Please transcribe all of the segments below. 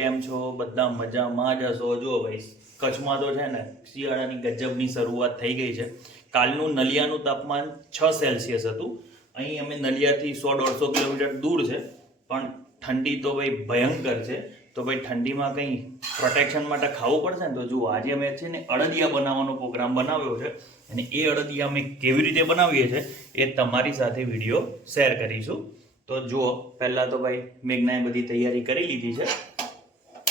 કેમ છો? બધા મજામાં જ હશો? જુઓ ભાઈ, કચ્છમાં તો છે ને શિયાળાની ગજબની શરૂઆત થઈ ગઈ છે. કાલનું નલિયાનું તાપમાન 6 સેલ્સિયસ હતું. અહીં અમે નલિયાથી 100-150 કિલોમીટર દૂર છે, પણ ઠંડી તો ભાઈ ભયંકર છે. તો ભાઈ ઠંડીમાં કંઈ પ્રોટેક્શન માટે ખાવું પડશે ને. તો જુઓ, આજે અમે છે ને અડદિયા બનાવવાનો પ્રોગ્રામ બનાવ્યો છે, અને એ અડદિયા અમે કેવી રીતે બનાવીએ છીએ એ તમારી સાથે વિડીયો શેર કરીશું. તો જુઓ, પહેલાં તો ભાઈ મેઘનાએ બધી તૈયારી કરી લીધી છે.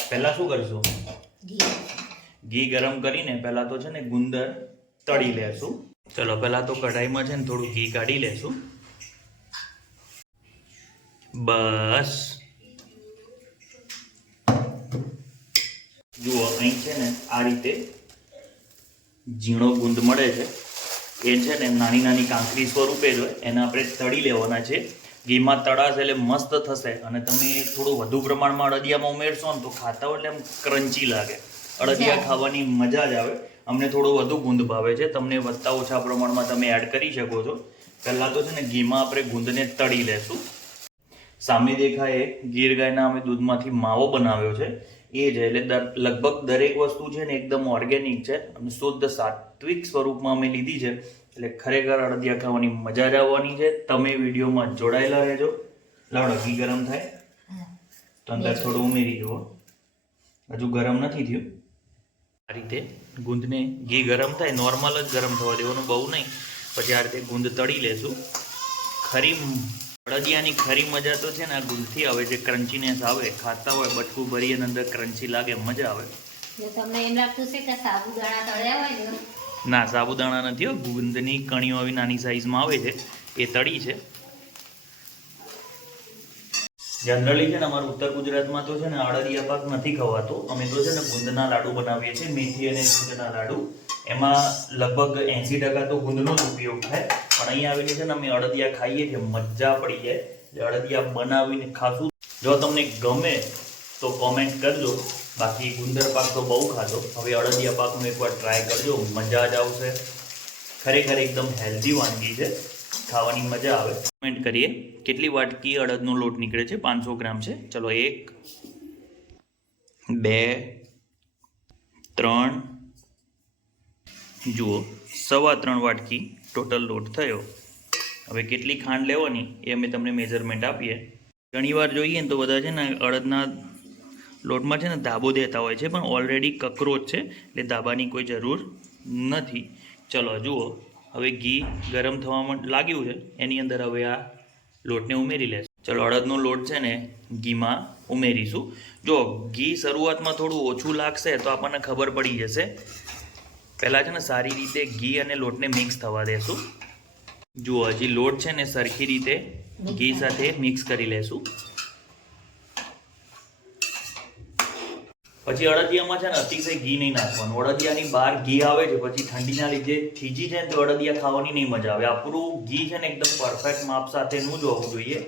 પહેલાં શું કરીશું? ઘી ગરમ કરીને પહેલાં તો છે ને ગુંદર તળી લેશું. ચલો, પહેલાં તો કઢાઈમાં છે ને થોડું ઘી કાઢી લેશું. બસ જુઓ, અહીં છે ને આ રીતે ઝીણો ગુંદ મળે છે. એ છે ને નાની નાની કાંકરી સ્વરૂપે જ હોય, એને આપણે તળી લેવાના છે. ઘીમાં તળાશે એટલે મસ્ત થશે. અને તમે થોડું વધુ પ્રમાણમાં અડદિયામાં ઉમેરશો ને તો ખાતા હોય એટલે આમ ક્રન્ચી લાગે. અડદિયા ખાવાની મજા જ આવે. અમને થોડું વધુ ગુંદ ભાવે છે, તમને વધતા ઓછા પ્રમાણમાં તમે એડ કરી શકો છો. પહેલાં તો છે ને ઘીમાં આપણે ગુંદને તળી લેશું. સામે દેખાય ગીર ગાયના અમે દૂધમાંથી માવો બનાવ્યો છે, એ છે. એટલે લગભગ દરેક વસ્તુ છે ને એકદમ ઓર્ગેનિક છે અને શુદ્ધ સાત્વિક સ્વરૂપમાં અમે લીધી છે. એટલે ખરેખર અડદિયા ખાવાની મજા જ આવવાની છે. તમે વિડીયોમાં જોડાયેલા રહેજો. લાવડો, ઘી ગરમ થાય તો અંદર થોડું ઉમેરી જુઓ. હજુ ગરમ નથી થયું. આ રીતે ગુંદને ઘી ગરમ થાય, નોર્મલ જ ગરમ થવા દેવાનું, બહુ નહીં. પછી આ રીતે ગુંદ તળી લેશું. ખરી અડદિયાની ખરી મજા તો છે ને આ ગુંદથી આવે છે. ક્રન્ચીનેસ આવે, ખાતા હોય બટકું ભરી અને અંદર ક્રન્ચી લાગે, મજા આવે. તમને એમ લાગતું છે કે સાબુદાણા તળ્યા હોય ને? ના, સાબુદાણા નથી હો. ગુંદની કણીઓ આવી નાની સાઈઝમાં આવે છે, એ તળી છે. જનરલી છે ને અમારું ઉત્તર ગુજરાતમાં તો છે ને અડદિયા પાક નથી ખવાતો. અમે તો છે ને ગુંદના લાડુ બનાવીએ છીએ, મેથી અને ગુંદના લાડુ. એમાં લગભગ 80% તો ગુંદનો જ ઉપયોગ થાય. પણ અહીંયા આવીને છે ને અમે અડદિયા ખાઈએ છીએ, મજા પડી જાય. એટલે અડદિયા બનાવીને ખાશું. જો તમને ગમે તો કોમેન્ટ કરજો. બાકી ગુંદર પાક તો બહુ ખાધો, હવે અડદિયા પાકનો એકવાર ટ્રાય કરજો, મજા જ આવશે. ખરેખર એકદમ હેલ્ધી વાનગી છે, ખાવાની મજા આવે. કમેન્ટ કરીએ કેટલી વાટકી અડદનો લોટ નીકળે છે. 500 ગ્રામ છે. ચલો, 1, 2, 3, જુઓ 3.25 વાટકી ટોટલ લોટ થયો. હવે કેટલી ખાંડ લેવાની એ અમે તમને મેઝરમેન્ટ આપીએ. ઘણીવાર જોઈએ ને તો બધા છે ને અડદના લોટમાં છે ને ધાબો દેતા હોય છે, પણ ઓલરેડી કકરો જ છે, એટલે ધાબાની કોઈ જરૂર નથી. ચલો જુઓ, હવે ઘી ગરમ થવામાં લાગ્યું છે, એની અંદર હવે આ લોટને ઉમેરી લેશું. ચલો, અડદનો લોટ છે ને ઘીમાં ઉમેરીશું. જો ઘી શરૂઆતમાં થોડું ઓછું લાગશે તો આપણને ખબર પડી જશે. પહેલાં છે ને સારી રીતે ઘી અને લોટને મિક્સ થવા દેશું. જુઓ, હજી લોટ છે ને સરખી રીતે ઘી સાથે મિક્સ કરી લેશું. પછી અડદિયામાં છે ને અતિશય ઘી નહીં નાખવાનું. અડદિયાની બહાર ઘી આવે છે, પછી ઠંડીના લીધે થીજી જાય ને તો અડદિયા ખાવાની નહીં મજા આવે. આપણું ઘી છે ને એકદમ પરફેક્ટ માપ સાથેનું જ હોવું જોઈએ.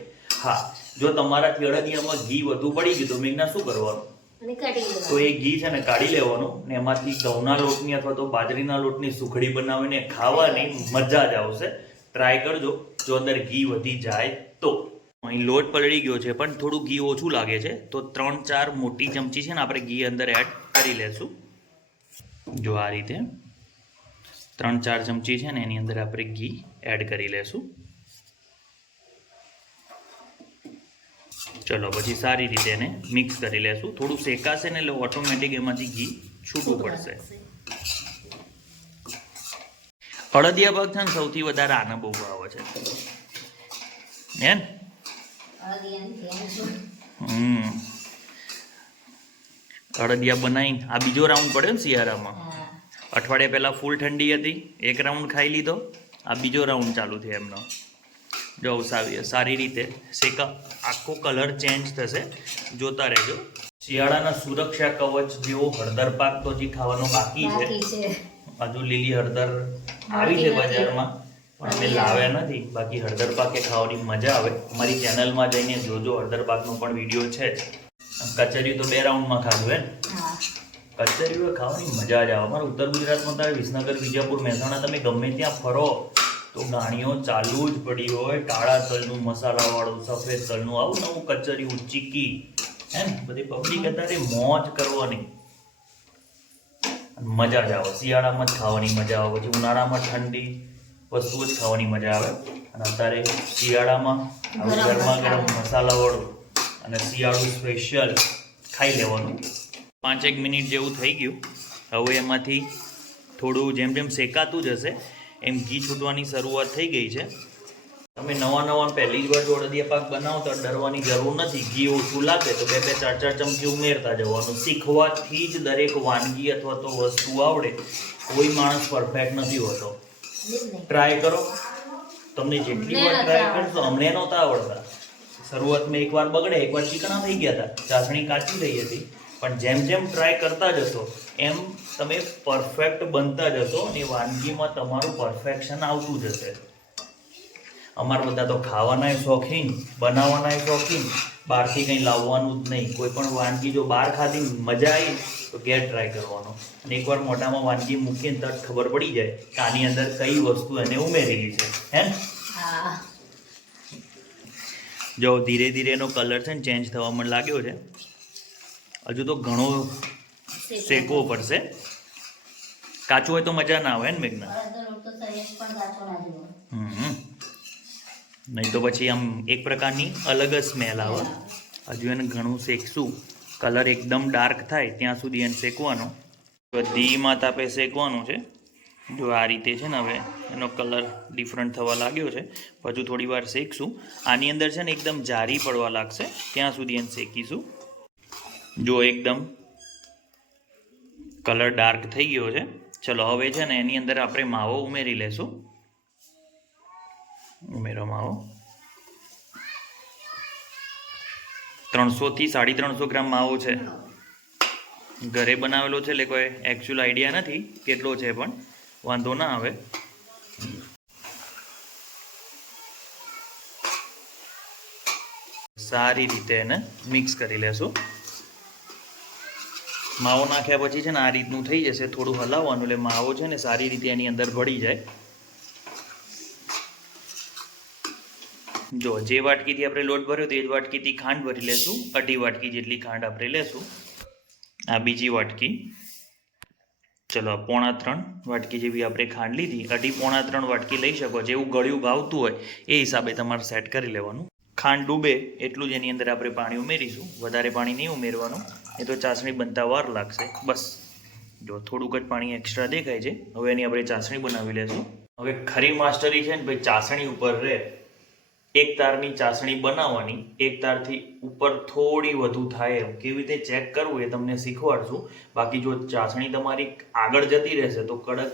હા, જો તમારાથી અડદિયામાં ઘી વધુ પડી ગયું તો મેઘના શું કરવાનું? તો એ ઘી છે ને કાઢી લેવાનું ને એમાંથી ઘઉંના લોટની અથવા તો બાજરીના લોટની સુખડી બનાવીને ખાવાની મજા જ આવશે. ટ્રાય કરજો જો અંદર ઘી વધી જાય તો. અહીં લોટ પલળી ગયો છે, પણ થોડું ઘી ઓછું લાગે છે, તો 3-4 મોટી ચમચી છે ને આપણે ઘી અંદર એડ કરી લેશું. જો આ રીતે 3-4 ચમચી છે ને એની અંદર આપણે ઘી એડ કરી લેશું. ચલો, પછી સારી રીતે એને મિક્સ કરી લેશું. થોડું શેકાશે ને એટલે ઓટોમેટિક એમાંથી ઘી છૂટું પડશે. અડદિયા પાક છે ને સૌથી વધારે આને બહુ ભાવે છે, હે ને? અડદિયા બનાવીને આ બીજો રાઉન્ડ પડ્યો ને શિયાળામાં. અઠવાડિયા પહેલાં ફૂલ ઠંડી હતી, એક રાઉન્ડ ખાઈ લીધો, આ બીજો રાઉન્ડ ચાલુ થયો એમનો. જો સારી રીતે શેકા, આખો કલર ચેન્જ થશે, જોતા રહેજો. શિયાળાના સુરક્ષા કવચ જેવો હળદર પાક તો હજી ખાવાનો બાકી છે. હજુ લીલી હળદર આવી છે બજારમાં, પણ અમે લાવ્યા નથી. બાકી હળદર પાક એ ખાવાની મજા આવે. અમારી ચેનલમાં જઈને જોજો, હળદર પાકનો પણ વિડીયો છે જ. કચરિયું તો 2 રાઉન્ડમાં ખાધું હે. કચરિયું ખાવાની મજા જ આવે. અમારા ઉત્તર ગુજરાતમાં તારે વિસનગર, વિજાપુર, મહેસાણા તમે ગમે ત્યાં ફરો તો ગાણીઓ ચાલુ જ પડી હોય. કાળા તલનું, મસાલાવાળું, સફેદ તલનું આવું નવું કચરિયું, ચીક્કી હે ને બધી પબ્લિક અત્યારે મોજ કરવાની, મજા જ આવે. શિયાળામાં જ ખાવાની મજા આવે, પછી ઉનાળામાં ઠંડી વસ્તુ જ ખાવાની મજા આવે. અને અત્યારે શિયાળામાં ગરમા ગરમ મસાલાવાળું અને શિયાળું સ્પેશિયલ ખાઈ લેવાનું. 5 મિનિટ જેવું થઈ ગયું. હવે એમાંથી થોડું જેમ જેમ શેકાતું જશે એમ ઘી છૂટવાની શરૂઆત થઈ ગઈ છે. તમે નવા પહેલી જ વાર જો અડદિયા પાક બનાવો તો ડરવાની જરૂર નથી. ઘી ઓછું લાગે તો 2-4 ચમચી ઉમેરતા જવાનું. શીખવાથી જ દરેક વાનગી અથવા તો વસ્તુ આવડે. કોઈ માણસ પરફેક્ટ નથી હોતો. ટ્રાય કરો, તમને જેટલી વાર ટ્રાય કરશો. અમને નહોતા આવડતા શરૂઆતમાં, એકવાર બગડે, એકવાર ચીકણા થઈ ગયા હતા, ચાસણી કાચી થઈ હતી. પણ જેમ જેમ ટ્રાય કરતા જશો એમ તમે પરફેક્ટ બનતા જશો અને વાનગીમાં તમારું પરફેક્શન આવતું જશે. અમારા બધા તો ખાવાનાય શોખીન, બનાવવાનાય શોખીન, બહારથી કંઈ લાવવાનું જ નહીં. કોઈ પણ વાનગી જો બહાર ખાધી મજા આવી તો ઘેર ટ્રાય કરવાનો. અને એકવાર મોઢામાં વાનગી મૂકીને તરત ખબર પડી જાય કે આની અંદર કઈ વસ્તુ એને ઉમેરેલી છે. હે જો ધીરે ધીરે એનો કલર છે ને ચેન્જ થવા મને લાગ્યો છે. હજુ તો ઘણો શેકવો પડશે. કાચું હોય તો મજા ના આવે ને મેઘના? નહીં તો પછી આમ એક પ્રકારની અલગ જ સ્મેલ આવે. હજુ એને ઘણું શેકશું, કલર એકદમ ડાર્ક થાય ત્યાં સુધી એને શેકવાનો. ધીમા તાપે શેકવાનું છે. જો આ રીતે છે ને હવે એનો કલર ડિફરન્ટ થવા લાગ્યો છે. હજુ થોડી વાર શેકશું. આની અંદર છે ને એકદમ જારી પડવા લાગશે ત્યાં સુધી એને શેકીશું. જો એકદમ કલર ડાર્ક થઈ ગયો છે. ચલો હવે છે ને એની અંદર આપણે માવો ઉમેરી લેશું. ઉમેરો માવો. 300 થી 350 ગ્રામ માવો છે. ઘરે બનાવેલો છે એટલે કોઈ એકચ્યુઅલ આઈડિયા નથી કેટલો છે, પણ વાંધો ના આવે. સારી રીતે એને મિક્સ કરી લેશું. માવો નાખ્યા પછી છે ને આ રીતનું થઈ જશે. થોડું હલાવવાનું એટલે માવો છે ને સારી રીતે એની અંદર ભળી જાય. જો જે વાટકીથી આપણે લોટ ભર્યો તો એ જ વાટકીથી ખાંડ ભરી લેશું. 2.5 વાટકી જેટલી ખાંડ આપણે લેશું. આ બીજી વાટકી. ચલો 3.25 વાટકી જેવી આપણે ખાંડ લીધી. 2.5-3 વાટકી લઈ શકો. જેવું ગળ્યું ભાવતું હોય એ હિસાબે તમારે સેટ કરી લેવાનું. ખાંડ ડૂબે એટલું જ એની અંદર આપણે પાણી ઉમેરીશું. વધારે પાણી નહીં ઉમેરવાનું, એ તો ચાસણી બનતા વાર લાગશે. બસ જો થોડુંક જ પાણી એક્સ્ટ્રા દેખાય છે. હવે એની આપણે ચાસણી બનાવી લેશું. હવે ખરી માસ્ટરી છે ને ભાઈ ચાસણી ઉપર રહે. એક તારની ચાસણી બનાવવાની, એક તારથી ઉપર થોડી વધુ થાય એમ કેવી રીતે ચેક કરવું એ તમને શીખવાડશું. બાકી જો ચાસણી તમારી આગળ જતી રહેશે તો કડક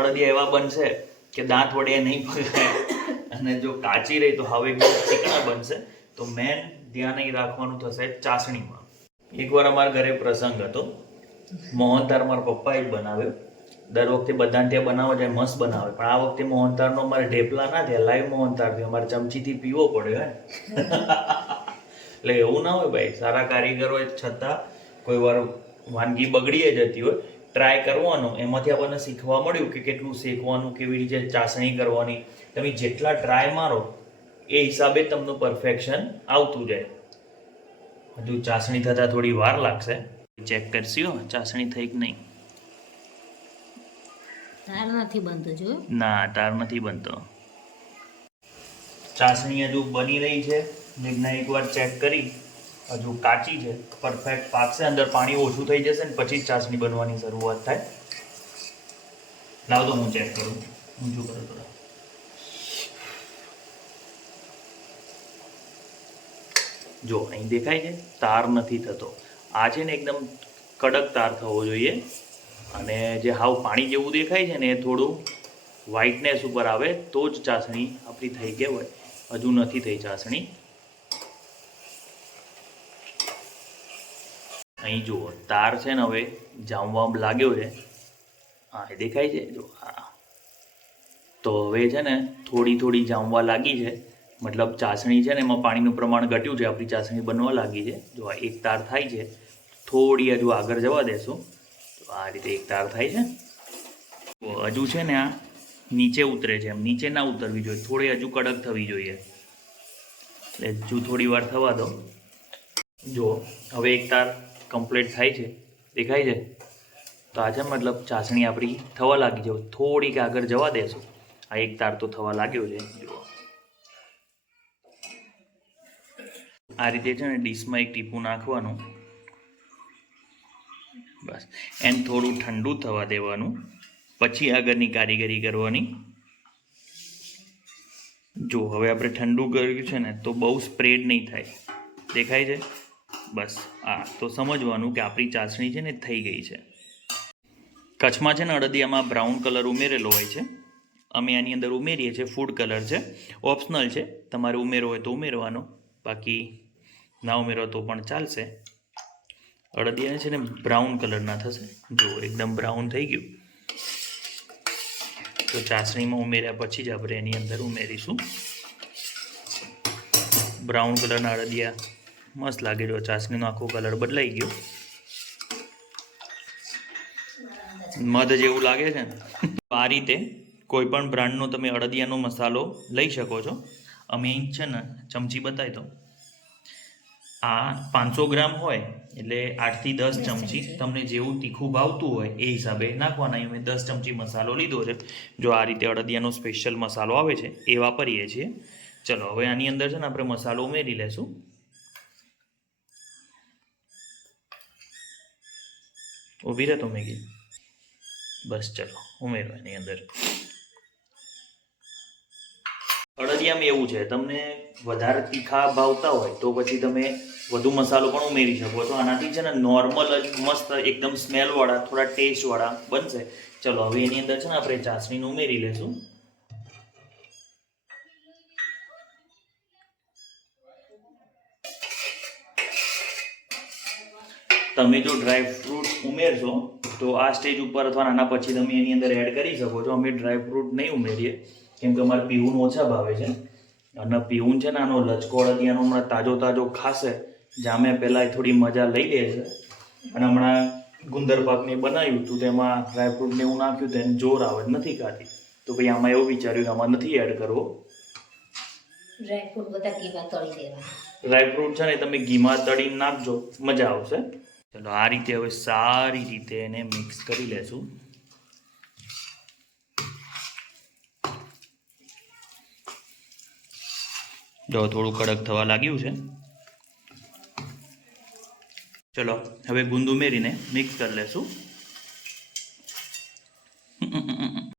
અડદિયા એવા બનશે કે દાંત વડે નહીં પકડાય. અને જો કાચી રહી તો હવે એકદમ ચીકણા બનશે. તો મેન ધ્યાન અહીં રાખવાનું થશે ચાસણીમાં. એકવાર અમારા ઘરે પ્રસંગ હતો. મોહનથાળ મારા પપ્પાએ જ બનાવ્યો. દર વખતે બધાને ત્યાં બનાવવા જાય મસ્ત બનાવે, પણ આ વખતે મોહનથાળનો અમારે ઢેપલા ના થયા, લાઈવ મોહનથાળ અમારે ચમચીથી પીવો પડ્યો. એટલે એવું ના હોય ભાઈ, સારા કારીગર હોય છતાં કોઈ વાર વાનગી બગડી જતી હોય, ટ્રાય કરવાનો. એમાંથી આપણને શીખવા મળ્યું કે કેટલું શેકવાનું, કેવી રીતે ચાસણી કરવાની. તમે જેટલા ટ્રાય મારો એ હિસાબે તમને પરફેક્શન આવતું જાય. હજુ ચાસણી થતાં થોડી વાર લાગશે. ચેક કરશો ચાસણી થઈ કે નહીં. તાર નથી બનતો જો. ના, તાર નથી બનતો. ચાસણી હજુ બની રહી છે. મેઘના એકવાર ચેક કરી, હજુ કાચી છે. પરફેક્ટ પાકશે, અંદર પાણી ઓછું થઈ જશે ને પછી જ ચાસણી બનવાની શરૂઆત થાય. લાવ તો હું ચેક કરું. ઊંચું કરો થોડા. જો અહીં દેખાય છે તાર નથી થતો. આ છે ને એકદમ કડક તાર થવો જોઈએ. અને જે હાવ પાણી જેવું દેખાય છે ને એ થોડું વ્હાઇટનેસ ઉપર આવે તો જ ચાસણી આપણી થઈ કહેવાય. હજુ નથી થઈ ચાસણી. અહીં જુઓ તાર છે ને હવે જામવા લાગ્યો છે. હા, એ દેખાય છે જો. હા, તો હવે છે ને થોડી જામવા લાગી છે. મતલબ ચાસણી છે ને એમાં પાણીનું પ્રમાણ ઘટ્યું છે. આપણી ચાસણી બનવા લાગી છે. જો આ એક તાર થાય છે, થોડી હજુ આગળ જવા દેશું. આ રીતે એક તાર થાય છે. હજુ છે ને આ નીચે ઉતરે છે, એમ નીચે ના ઉતરવી જોઈએ. થોડી હજુ કડક થવી જોઈએ. એટલે હજુ થોડી વાર થવા દો. જુઓ હવે એક તાર કમ્પ્લીટ થાય છે, દેખાય છે. તો આ છે મતલબ ચાસણી આપણી થવા લાગી છે. થોડીક આગળ જવા દેશું. આ એક તાર તો થવા લાગ્યો છે. જુઓ આ રીતે છે ને ડીશમાં એક ટીપું નાખવાનું, બસ એને થોડું ઠંડુ થવા દેવાનું, પછી આગળની કારીગરી કરવાની. જો હવે આપણે ઠંડુ કર્યું છે ને તો બહુ સ્પ્રેડ નહીં થાય, દેખાય છે. બસ આ તો સમજવાનું કે આપણી ચાસણી છે ને થઈ ગઈ છે. કચ્છમાં છે ને અડદિયામાં બ્રાઉન કલર ઉમેરેલો હોય છે. અમે આની અંદર ઉમેરીએ છીએ. ફૂડ કલર છે, ઓપ્શનલ છે. તમારે ઉમેરવો હોય તો ઉમેરવાનો, બાકી ના ઉમેરો તો પણ ચાલશે. અડદિયાને છે ને બ્રાઉન કલરના થશે. જો એકદમ બ્રાઉન થઈ ગયું તો ચાસણીમાં ઉમેર્યા પછી જ આપણે એની અંદર ઉમેરીશું. બ્રાઉન કલરના અડદિયા મસ્ત લાગે. જો ચાસણીનો આખો કલર બદલાઈ ગયો, મધ જેવું લાગે છે ને. આ રીતે કોઈ પણ બ્રાન્ડનો તમે અડદિયાનો મસાલો લઈ શકો છો. અમે અહીં છે ને ચમચી બતાવી દો. આ 500 ગ્રામ હોય એટલે 8 થી 10 ચમચી તમને જેવું તીખું ભાવતું હોય એ હિસાબે નાખવાના. અમે 10 ચમચી મસાલો લીધો છે. જો આ રીતે અડદિયાનો સ્પેશિયલ મસાલો આવે છે એ વાપરીએ છીએ. ચલો હવે આની અંદર છે ને આપણે મસાલો ઉમેરી લેશું. ઊભી રહે તો મેગી. બસ ચલો ઉમેરો એની અંદર. અડદિયામાં એવું છે, તમને વધારે તીખા ભાવતા હોય તો પછી તમે વધુ મસાલો પણ ઉમેરી શકો છો. આનાથી છે ને નોર્મલ જ મસ્ત એકદમ સ્મેલવાળા થોડા ટેસ્ટવાળા બનશે. ચલો હવે એની અંદર છે ને આપણે ચાસણીને ઉમેરી લેશું. તમે જો ડ્રાય ફ્રૂટ ઉમેરશો તો આ સ્ટેજ ઉપર અથવા આના પછી તમે એની અંદર એડ કરી શકો છો. અમે ડ્રાય ફ્રૂટ નહીં ઉમેરીએ કેમ કે અમારે પીવું ઓછા ભાવે છે. અને પીવું છે ને આનો લચકો અડદિયાનો હમણાં તાજો ખાશે. જામે પહેલાં થોડી મજા લઈ લે છે. અને હમણાં ગુંદર પાકને બનાવ્યું હતું તેમાં ડ્રાયફ્રૂટને એવું નાખ્યું તો એને જોર આવે નથી ખાતી. તો ભાઈ આમાં એવું વિચાર્યું કે આમાં નથી એડ કરવો. ડ્રાયફ્રૂટ બધા ઘીમાં તળી દેવા. ડ્રાયફ્રૂટ છે ને તમે ઘીમાં તળીને નાખજો, મજા આવશે. ચલો આ રીતે હવે સારી રીતે એને મિક્સ કરી લેશું. જો થોડું કડક થવા લાગ્યું છે. ચલો હવે ગુંદ ઉમેરીને મિક્સ કરી લેશું.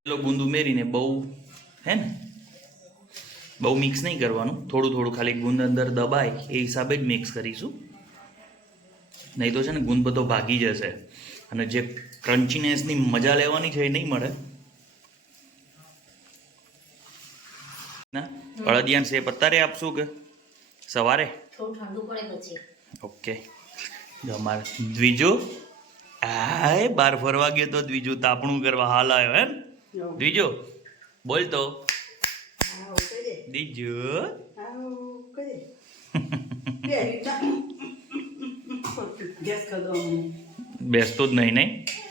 ચલો ગુંદ ઉમેરીને બહુ મિક્સ નહીં કરવાનું. થોડું ખાલી ગુંદ અંદર દબાય એ હિસાબે જ મિક્સ કરીશું. નહીં તો છે ને ગુંદ બધો ભાગી જશે અને જે ક્રન્ચીનેસની મજા લેવાની છે એ નહીં મળે. ના અડદિયાને શેપ અત્યારે આપશું કે સવારે? થોડું ઠંડુ પડે પછી. ઓકે. જો અમારે દ્વિજો આય બહાર ફરવા ગયો તો દ્વિજો તાપણું કરવા હાલ આવ્યો એમ. દ્વિજો બોલ તો. દ્વિજો બેસતો જ નહીં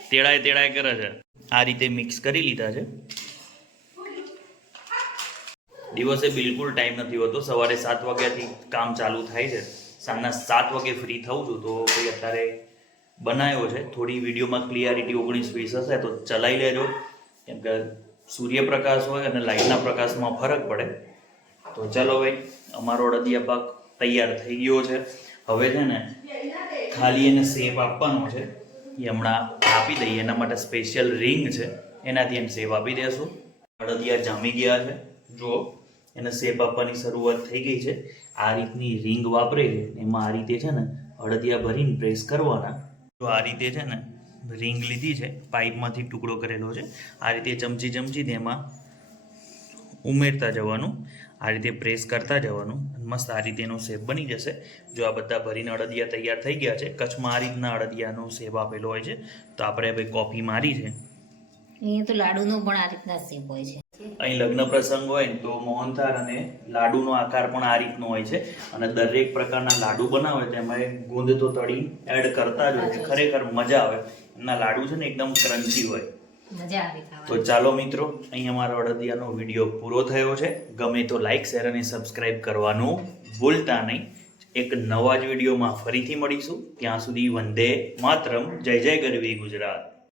તેડાય કરે છે. આ રીતે મિક્સ કરી લીધા છે. દિવસે બિલકુલ ટાઈમ નથી હોતો. સવારે 7 વાગ્યાથી કામ ચાલુ થાય છે. સાંજના 7 વાગે ફ્રી થઉં છું તો ભાઈ અત્યારે બનાવ્યો છે. થોડી વિડીયોમાં ક્લિયરિટી 19-20 હશે તો ચલાવી લેજો કેમ કે સૂર્યપ્રકાશ હોય અને લાઇટના પ્રકાશમાં ફરક પડે. તો ચાલો ભાઈ અમારો અડદિયા પાક તૈયાર થઈ ગયો છે. હવે છે ને ખાલી એને શેપ આપવાનો છે એ હમણાં આપી દઈએ. એના માટે સ્પેશિયલ રિંગ છે એનાથી એને શેપ આપી દઈશું. અડદિયા જામી ગયા છે. જુઓ એને શેપ આપવાની શરૂઆત થઈ ગઈ છે. આ રીતની રિંગ વાપરે છે એમાં આ રીતે છે ને અડદિયા ભરીને પ્રેસ કરવાના. તો આ રીતે છે ને રિંગ લીધી છે, પાઇપમાંથી ટુકડો કરેલો છે. આ રીતે ચમચી એમાં ઉમેરતા જવાનું, આ રીતે પ્રેસ કરતા જવાનું. મસ્ત આ રીતે એનો શેપ બની જશે. જો આ બધા ભરીને અડદિયા તૈયાર થઈ ગયા છે. કચ્છમાં આ રીતના અડદિયાનો શેપ આપેલો હોય છે. તો આપણે ભાઈ કોપી મારી છે. અહીંયા તો લાડુનો પણ આ રીતના શેપ હોય છે. અહીં લગ્ન પ્રસંગ હોય ને તો મોહનથાળ અને લાડુનો આકાર પણ આ રીતનો હોય છે. અને દરેક પ્રકારના લાડુ બનાવે તેમાં ગુંદ તો તળી એડ કરતા જ હોય છે. ખરેખર મજા આવે. એમના લાડુ છે ને એકદમ ક્રન્ચી હોય, મજા આવે ખાવાની. તો ચાલો મિત્રો અહીં અમારો અડદિયાનો વિડીયો પૂરો થયો છે. ગમે તો લાઈક, શેર અને સબસ્ક્રાઈબ કરવાનું ભૂલતા નહીં. એક નવા જ વિડીયોમાં ફરીથી મળીશું. ત્યાં સુધી વંદે માતરમ. જય જય ગરવી ગુજરાત.